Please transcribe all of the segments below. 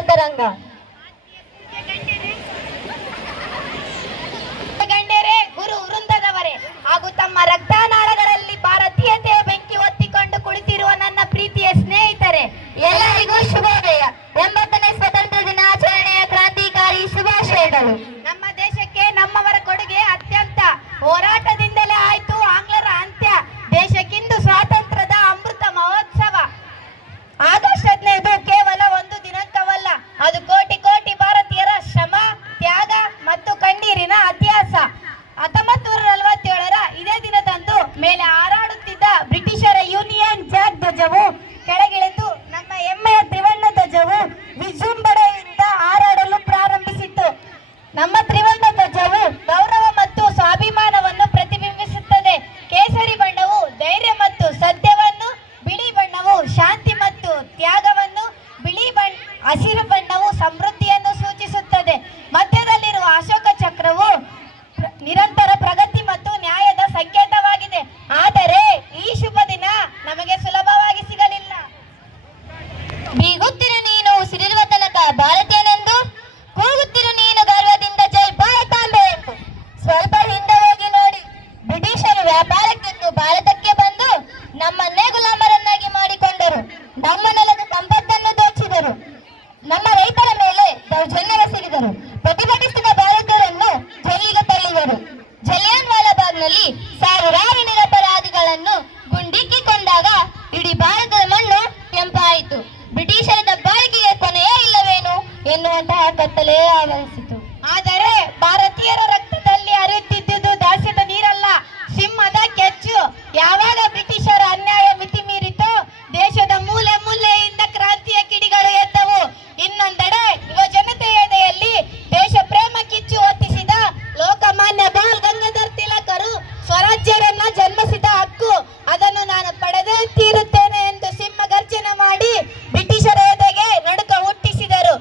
ಅಂತರಂಗ. ಗಣ್ಯರೇ, ಗುರು ವೃಂದದವರೇ ಹಾಗೂ ತಮ್ಮ ರಕ್ತನಾಳಗಳಲ್ಲಿ ಭಾರತೀಯತೆಯ ಬೆಂಕಿ ಹೊತ್ತಿಕೊಂಡು ಕುಳಿತಿರುವ ನನ್ನ ಪ್ರೀತಿಯ ಸ್ನೇಹಿತರೆ, ಎಲ್ಲರಿಗೂ ಶುಭೋದಯ. 80ನೇ ಸ್ವತಂತ್ರ ದಿನಾಚರಣೆಯ ಕ್ರಾಂತಿಕಾರಿ ಶುಭಾಶಯಗಳು. ನಮ್ಮ ದೇಶಕ್ಕೆ ನಮ್ಮವರ ಕೊಡುಗೆ ಅತ್ಯಂತ. ಹೋರಾಟದಿಂದಲೇ ಆಯ್ತು ಆಂಗ್ಲರ ಅಂತ್ಯ. ದೇಶಕ್ಕಿಂದು ಸ್ವಾತಂತ್ರ್ಯದ ಅಮೃತ ಮಹೋತ್ಸವ. ಆಗಸ್ಟ್ 15 ಕೇವಲ ಒಂದು ದಿನಾಂಕವಲ್ಲ, ಅದು ಕೋಟಿ ಕೋಟಿ ಭಾರತೀಯರ ಶ್ರಮ, ತ್ಯಾಗ ಮತ್ತು ಕಣ್ಣೀರಿನ ಇತಿಹಾಸ. 1947ರ ಇದೇ ದಿನದಂದು ಮೇಲೆ ಹಾರಾಡುತ್ತಿದ್ದ ಬ್ರಿಟಿಷರ ಯೂನಿಯನ್ ಜಾಕ್ ಧ್ವಜವು ಕೆಳಗಿಳಿದು ನಮ್ಮ ಹೆಮ್ಮೆಯ ತ್ರಿವರ್ಣ ಧ್ವಜವು ವಿಜೃಂಭಣೆಯಿಂದ ಹಾರಾಡಲು ಪ್ರಾರಂಭಿಸಿತು. ನಮ್ಮ ತ್ರಿವರ್ಣ ಧ್ವಜವು ಗೌರವ ಮತ್ತು ಸ್ವಾಭಿಮಾನವನ್ನು ಪ್ರತಿಬಿಂಬಿಸುತ್ತದೆ. ಕೇಸರಿ ಬಣ್ಣವು ಧೈರ್ಯ ಮತ್ತು ಸತ್ಯವನ್ನು, ಬಿಳಿ ಬಣ್ಣವು ಶಾಂತಿ ಮತ್ತು ತ್ಯಾಗವನ್ನು, ಹಸಿರು ಬಣ್ಣವು ಸಮೃದ್ಧಿಯನ್ನು ಸೂಚಿಸುತ್ತದೆ. ಮಧ್ಯದಲ್ಲಿರುವ ಅಶೋಕ ಚಕ್ರವು ನಿರಂತರ ಪ್ರಗತಿ ಮತ್ತು ನ್ಯಾಯದ ಸಂಕೇತವಾಗಿದೆ. ಆದರೆ ಈ ಶುಭ ದಿನ ನಮಗೆ ಸುಲಭವಾಗಿ ಸಿಗಲಿಲ್ಲ. ಬೀಗುತ್ತಿರು ನೀನು ಉಸಿರಿರುವ ತನಕ ಭಾರತೀಯನೆಂದು, ಕೂಗುತ್ತಿರು ನೀನು ಗರ್ವದಿಂದ ಜೈ ಭಾರತಾಂಬೆ ಎಂದು. ಸ್ವಲ್ಪ ಹಿಂದೆ ಹೋಗಿ ನೋಡಿ, ಬ್ರಿಟಿಷರು ವ್ಯಾಪಾರಕ್ಕೆಂದು ಭಾರತಕ್ಕೆ ಬಂದು ನಮ್ಮನ್ನೇ ಗುಲಾಮರನ್ನಾಗಿ ಮಾಡಿಕೊಂಡರು. ನಮ್ಮ ನೆಲದ ಸಂಪತ್ತನ್ನು ದೋಚಿದರು. ನಮ್ಮ ರೈತರ ಮೇಲೆ ದೌರ್ಜನ್ಯವೆಸಗಿದರು. ಪ್ರತಿಭಟಿಸಿದ ಭಾರತೀಯರನ್ನು ಜೈಲಿಗೆ ತಳ್ಳಿದರು. ಜಲಿಯನ್ ವಾಲಾಬಾಗ್ನಲ್ಲಿ ಸಾವಿರಾರು ನಿರಪರಾಧಿಗಳನ್ನು ಗುಂಡಿಕ್ಕಿಕೊಂಡಾಗ ಇಡೀ ಭಾರತದ ಮಣ್ಣು ಕೆಂಪಾಯಿತು. ಬ್ರಿಟಿಷರ ದಬ್ಬಾಳಿಕೆಗೆ ಕೊನೆಯೇ ಇಲ್ಲವೇನು ಎನ್ನುವಂತಹ ಕತ್ತಲೆ ಆವರಿಸಿತು. ಆದರೆ ಭಾರತೀಯರ ರಕ್ತದಲ್ಲಿ ಹರಿಯುತ್ತಿದ್ದುದು ದಾಸ್ಯದ ನೀರಲ್ಲ, ಸಿಂಹದ ಕೆಚ್ಚು. ಯಾವಾಗ ಬ್ರಿಟಿಷರ ಅನ್ಯಾಯ ಮಿತಿ ಮೀರಿತೋ, ದೇಶದ ಮೂಲೆ ಮೂಲೆಯಿಂದ ಕ್ರಾಂತಿಯ ಕಿಡಿಗಳು ಎದ್ದವು. ಇನ್ನೊಂದೆಡೆ ಯುವ ಜನತೆಯ ಎದೆಯಲ್ಲಿ ದೇಶ ಪ್ರೇಮ ಕಿಚ್ಚು ಹೊತ್ತಿಸಿದ ಲೋಕಮಾನ್ಯ ಬಾಲ್ ಗಂಗಾಧರ್ ತಿಲಕರು ಸ್ವರಾಜ್ಯರನ್ನ ಜನ್ಮಿಸಿದ ಹಕ್ಕು, ಅದನ್ನು ನಾನು ಪಡೆದೇ ತೀರುತ್ತೇನೆ ಎಂದು ಸಿಂಹ ಗರ್ಜನೆ ಮಾಡಿ ಬ್ರಿಟಿಷರ ಎದೆಗೆ ನಡುಕ ಹುಟ್ಟಿಸಿದರು.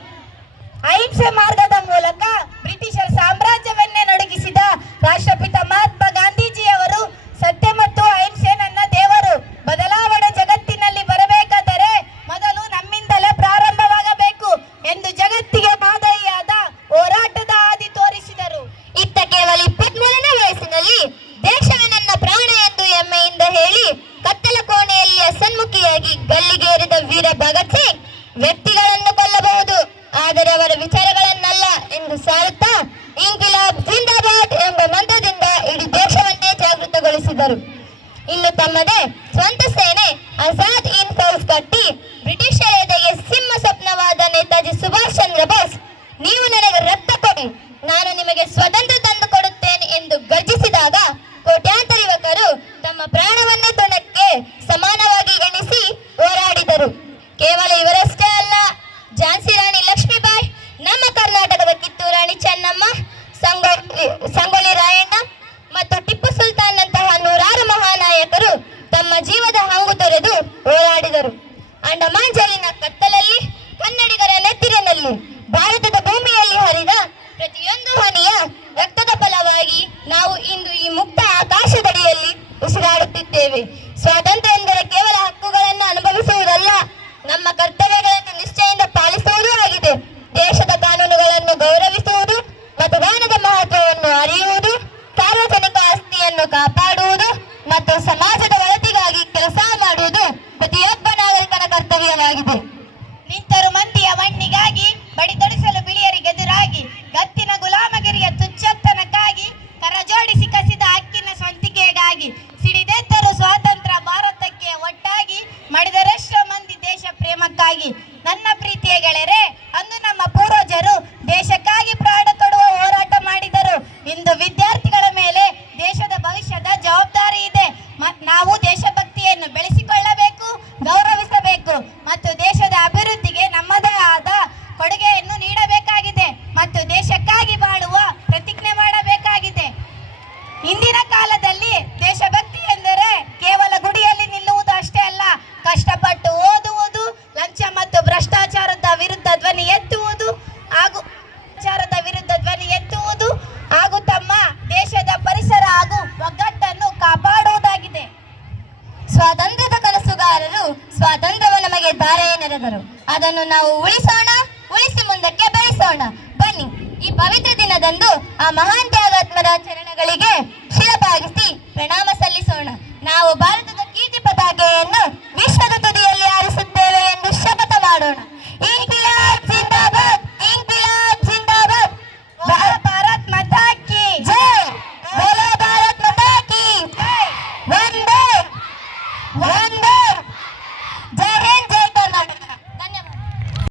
ಅಹಿಂಸೆ ಮಾರ್ಗದ ಮೂಲಕ ಬ್ರಿಟಿಷರ ಸಾಮ್ರಾಜ್ಯವನ್ನೇ ನಡುಗಿಸಿದ ರಾಷ್ಟ್ರಪಿತ ಮಹಾತ್ಮ ಗಾಂಧೀಜಿಯವರು ಸತ್ಯ ಮತ್ತು ಅಹಿಂಸೆ ನನ್ನ ದೇವರು. ಬದಲಾವಣೆ ಜಗತ್ತಿನಲ್ಲಿ ಬರಬೇಕಾದರೆ ಮೊದಲು ನಮ್ಮಿಂದಲೇ ಪ್ರಾರಂಭವಾಗಬೇಕು ಎಂದು ಜಗತ್ತಿಗೆ ಮಾದರಿಯಾದ ಹೋರಾಟದ ಹಾದಿ ತೋರಿಸಿದರು. ಇತ್ತ ಕೇವಲ 23ನೇ ವಯಸ್ಸಿನಲ್ಲಿ ದೇಶವೇ ನನ್ನ ಪ್ರಾಣ ಎಂದು ಹೆಮ್ಮೆಯಿಂದ ಹೇಳಿ ಕತ್ತಲ ಕೋಣೆಯಲ್ಲಿ ಸನ್ಮುಖಿಯಾಗಿ ಗಲ್ಲಿಗೇರಿದ ವೀರ ಭಗತ್ ಸಿಂಗ್ ವ್ಯಕ್ತಿಗಳನ್ನು ಕೊಲ್ಲಬಹುದು, ಆದರೆ ಅವರ ವಿಚಾರಗಳನ್ನಲ್ಲ ಎಂದು ಸಾರುತ್ತಾ ಇನ್ಕಿಲಾಬ್ ಜಿಂದಾಬಾದ್ ಎಂಬ ಮಂತ್ರದಿಂದ ಇಡೀ ದೇಶವನ್ನೇ ಜಾಗೃತಗೊಳಿಸಿದರು. ಇನ್ನು ತಮ್ಮದೇ ಸ್ವಂತ ಸೇನೆ ಆಜಾದ್ ಇನ್ ಫೌಜ್ ಕಟ್ಟಿ ಬ್ರಿಟಿಷರ ಎದೆಗೆ ಸಿಂಹ ಸ್ವಪ್ನವಾದ ನೇತಾಜಿ ಸುಭಾಷ್ ಚಂದ್ರ ಬೋಸ್, ನೀವು ನನಗೆ ರಕ್ತ ಕೊಡಿ, ನಾನು ನಿಮಗೆ ಸ್ವಾತಂತ್ರ್ಯ ತಂದು ಕೊಡುತ್ತೇನೆ ಎಂದು ಗರ್ಜಿಸಿದಾಗ ಕೋಟ್ಯಾಂತರ ಯುವಕರು ತಮ್ಮ ಪ್ರಾಣವನ್ನೇ ತೃಣಕ್ಕೆ ಸಮಾನವಾಗಿ ಎಣಿಸಿ ಹೋರಾಡಿದರು. ಕೇವಲ ಇವರಷ್ಟೇ ಅಲ್ಲ, ಝಾನ್ಸಿ ರಾಣಿ ಲಕ್ಷ್ಮೀಬಾಯಿ, ನಮ್ಮ ಕರ್ನಾಟಕದ ಕಿತ್ತೂರು ರಾಣಿ ಚೆನ್ನಮ್ಮ, ಸಂಗೊಳ್ಳಿ ರಾಯಣ್ಣ ಮತ್ತು ಟಿಪ್ಪು ಸುಲ್ತಾನ್ ನಂತಹ ನೂರಾರು ಮಹಾನಾಯಕರು ತಮ್ಮ ಜೀವದ ಹಂಗು ತೊರೆದು ಹೋರಾಡಿದರು. ಅಂಡಮಾನ್ ಜೈಲಿನ ಕತ್ತಲಲ್ಲಿ, ಕನ್ನಡಿಗರ ನೆತ್ತಿರಿನಲ್ಲಿ, ಭಾರತದ ಭೂಮಿಯಲ್ಲಿ ಹರಿದ ಪ್ರತಿಯೊಂದು ಹನಿಯ ರಕ್ತದ ಫಲವಾಗಿ ನಾವು ಇಂದು ಈ ಮುಕ್ತ ಆಕಾಶದಡಿಯಲ್ಲಿ ಉಸಿರಾಡುತ್ತಿದ್ದೇವೆ. ಸ್ವಾತಂತ್ರ್ಯ ಎಂದರೆ ಕೇವಲ ಹಕ್ಕುಗಳನ್ನು ಅನುಭವಿಸುವುದಲ್ಲ, ನಮ್ಮ ಕರ್ತವ್ಯಗಳನ್ನು ನಿಷ್ಠೆಯಿಂದ ಪಾಲಿಸುವುದೂ ಆಗಿದೆ. ದೇಶದ ಕಾನೂನುಗಳನ್ನು ಗೌರವಿಸುವುದು, ಮತದಾನದ ಮಹತ್ವವನ್ನು ಅರಿಯುವುದು, ಸಾರ್ವಜನಿಕ ಆಸ್ತಿಯನ್ನು ಕಾಪಾಡುವುದು ಮತ್ತು ಸಮಾಜದ ಒಳಿತಿಗಾಗಿ ಕೆಲಸ ಮಾಡುವುದು ಪ್ರತಿಯೊಬ್ಬ ನಾಗರಿಕನ ಕರ್ತವ್ಯವಾಗಿದೆ. ನಿಂತರು ಮಂದಿಯ ಮಣ್ಣಿಗಾಗಿ, ಬಡಿದೊಡಿಸಲು ಬಿಳಿಯರಿಗೆದುರಾಗಿ, ಗತ್ತಿನ ಗುಲಾಮಗಿರಿಯ ತುಚ್ಚತನಕ್ಕಾಗಿ, ಕರಜೋಡಿಸಿ ಕಸಿದ ಹಕ್ಕಿನ ಸ್ವಂತಿಕೆಗಾಗಿ, ಸಿಡಿದೆದ್ದರು ಸ್ವಾತಂತ್ರ್ಯ ಭಾರತಕ್ಕೆ ಒಟ್ಟಾಗಿ, ಮಡಿದರೆಷ್ಟೋ ಮಂದಿ ದೇಶ ಪ್ರೇಮಕ್ಕಾಗಿ. ನನ್ನ ಪ್ರೀತಿಯ ಗೆಳೆಯರೇ, ಅಂದು ನಮ್ಮ ಪೂರ್ವಜರು ದೇಶಕ್ಕಾಗಿ ಪ್ರಾಣ ಕೊಡುವ ಹೋರಾಟ ಮಾಡಿದರು. ಇಂದು ವಿದ್ಯಾರ್ಥಿಗಳ ಮೇಲೆ ದೇಶದ ಭವಿಷ್ಯದ ಜವಾಬ್ದಾರಿ ಇದೆ. ನಾವು ದೇಶಭಕ್ತಿಯನ್ನು ಬೆಳೆಸಿಕೊಳ್ಳಬೇಕು, ಗೌರವಿಸಬೇಕು ಮತ್ತು ದೇಶದ ಅಭಿವೃದ್ಧಿಗೆ ನಮ್ಮದೇ ಆದ ಕೊಡುಗೆಯನ್ನು ನೀಡಬೇಕಾಗಿದೆ ಮತ್ತು ದೇಶಕ್ಕಾಗಿ ಬಾಳುವ ಪ್ರತಿಜ್ಞೆ ಮಾಡಬೇಕಾಗಿದೆ. ಇಂದಿನ ಕಾಲದಲ್ಲಿ ದೇಶಭಕ್ತಿ ಎಂದರೆ ಕೇವಲ ಗುಡಿಯಲ್ಲಿ ನಿಲ್ಲುವುದು ಅಷ್ಟೇ ಅಲ್ಲ, ಕಷ್ಟಪಟ್ಟು ಓದುವುದು, ಲಂಚ ಮತ್ತು ಭ್ರಷ್ಟಾಚಾರದ ವಿರುದ್ಧ ಧ್ವನಿ ಎತ್ತುವುದು ಹಾಗೂ ತಮ್ಮ ದೇಶದ ಪರಿಸರ ಹಾಗೂ ಒಗ್ಗಟ್ಟನ್ನು ಕಾಪಾಡುವುದಾಗಿದೆ. ಸ್ವಾತಂತ್ರ್ಯದ ಕನಸುಗಾರರು ಸ್ವಾತಂತ್ರ್ಯವನ್ನು ನಮಗೆ ಧಾರೆ ಎರೆದರು. ಅದನ್ನು ನಾವು ಉಳಿಸೋಣ, ಉಳಿಸಿ ದಿನದಂದು ಆ ಮಹಾನ್ ತ್ಯಾಗಾತ್ಮರ ಚರಣಗಳಿಗೆ